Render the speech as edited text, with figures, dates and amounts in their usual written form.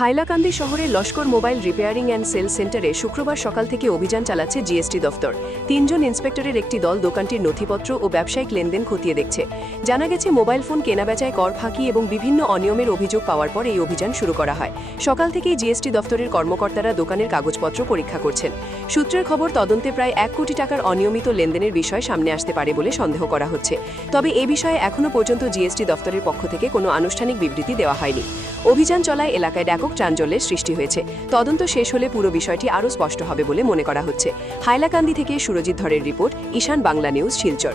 হাইলাকান্দি শহরে Laskar mobile repairing and sale সেন্টারে শুক্রবার সকাল থেকে অভিযান চালাচ্ছে জিএসটি দফতর। ৩ জন ইন্সপেক্টরের একটি দল দোকানটির নথিপত্র ও ব্যবসায়িক লেনদেন খতিয়ে দেখছে। জানা গেছে, মোবাইল ফোন কেনাবেচায় কর ফাঁকি এবং বিভিন্ন অনিয়মের অভিযোগ পাওয়ার পর এই অভিযান শুরু করা হয়। সকাল থেকেই জিএসটি দফতরের কর্মকর্তারা দোকানের কাগজপত্র পরীক্ষা করছেন। সূত্রের খবর, তদন্তে প্রায় ১ কোটি টাকার অনিয়মিত লেনদেনের বিষয় সামনে আসতে পারে বলে সন্দেহ করা হচ্ছে। তবে এ বিষয়ে এখনও পর্যন্ত জিএসটি দফতরের পক্ষ থেকে কোনো আনুষ্ঠানিক বিবৃতি দেওয়া হয়নি। অভিযান চলায় এলাকায় ব্যাপক চাঞ্চল্যের সৃষ্টি হয়েছে। তদন্ত শেষ হলে পুরো বিষয়টি আরও স্পষ্ট হবে বলে মনে করা হচ্ছে। হাইলাকান্দি থেকে সুরজিৎ ধরের রিপোর্ট, ঈশান বাংলা নিউজ, শিলচর।